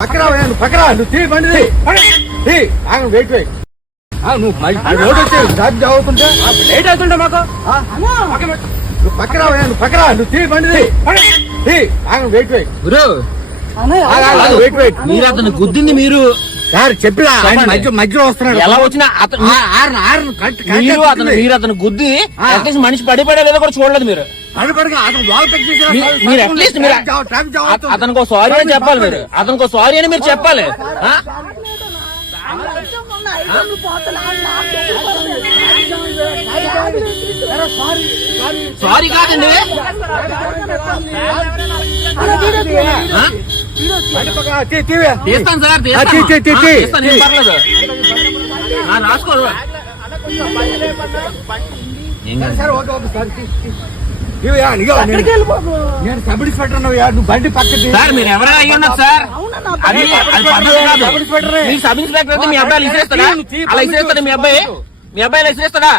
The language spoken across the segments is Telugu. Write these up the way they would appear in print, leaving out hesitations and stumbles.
పక్కరా నువ్వు తీ బండి వెయిట్ నువ్వు రోడ్ వచ్చి ట్రాఫిక్ జామ్ అవుతుంటే లేట్ అవుతుంటే మాకు నువ్వు పక్కరా నువ్వు తీ బండి వెయిట్ గురు వెయిట్ మీరు అతను గుద్దింది మీరు సార్ చెప్పిలా మధ్యలో వస్తున్నాడు ఎలా వచ్చినా మీరు అతను గుద్ది అట్లీస్ట్ మనిషి పడిపోయలేదో కూడా చూడలేదు మీరు. మీరు అట్లీస్ట్ మీరు అతనికి సారీ అని చెప్పాలి. మీరు అతనికి సారీ అని మీరు చెప్పాలి. సారీ కాదండి, తీస్తాను సార్, పర్లేదు రాసుకోరు. నేను సబ్ ఇన్స్పెక్టర్ నువ్వు బండి పక్కకి సార్. మీరు ఎవరైనా అయ్యి ఉన్నారు సార్, అది పద్ధతి కాదు. మీరు సబ్ ఇన్స్పెక్టర్ అయితే మీ అబ్బాయి ఇసిరేస్తాడా? అలా ఇసిరేస్తాడా మీ అబ్బాయి? మీ అబ్బాయి అలా ఇసిరేస్తాడా?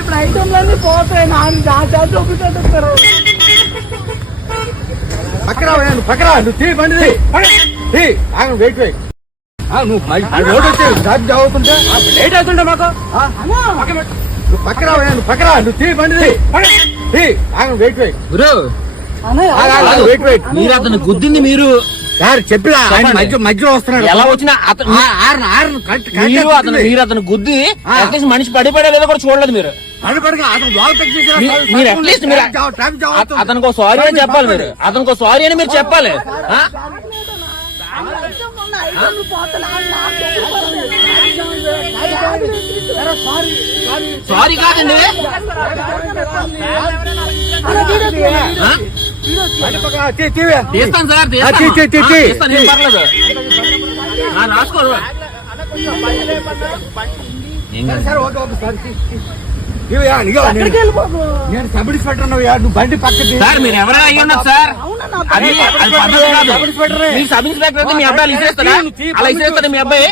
ఇప్పుడు ఐటమ్లన్నీ పోతాయి. పక్కరా నువ్వు తీ బండి వెయిట్ నువ్వు రోడ్ వచ్చి ట్రాఫిక్ జామ్ అవుతుంటే లేట్ అవుతుంటే మాకు నువ్వు పక్కరా నువ్వు తీ బండి వెయిట్ గురు మీరు అతను గుద్దింది మీరు సార్ చెప్పిలా మధ్యలో వస్తున్నాడు. ఎలా వచ్చినా మీరు అతను గుద్ది అట్లీస్ట్ మనిషి పడిపోయలేదో కూడా చూడలేదు మీరు. మీరు అట్లీస్ట్ మీరు అతనికి సారీ అని చెప్పాలి. మీరు అతనికి సారీ అని మీరు చెప్పాలి. సారీ కాదండి, తీస్తాను సార్, పర్లేదు రాసుకోరు. నేను సబ్ ఇన్స్పెక్టర్ నువ్వు బండి పక్కకి సార్. మీరు ఎవరైనా అయ్యి ఉన్నారు సార్, అది పద్ధతి కాదు. మీరు సబ్ ఇన్స్పెక్టర్ అయితే మీ అబ్బాయి ఇసిరేస్తాడా? అలా ఇసిరేస్తాడా మీ అబ్బాయి?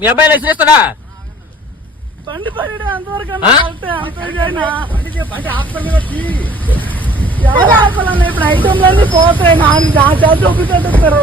మీ అబ్బాయి అలా ఇసిరేస్తాడా? బండి పడి అంతవరకు ఇప్పుడు ఐటమ్లన్నీ పోతాయి. చూపించారు.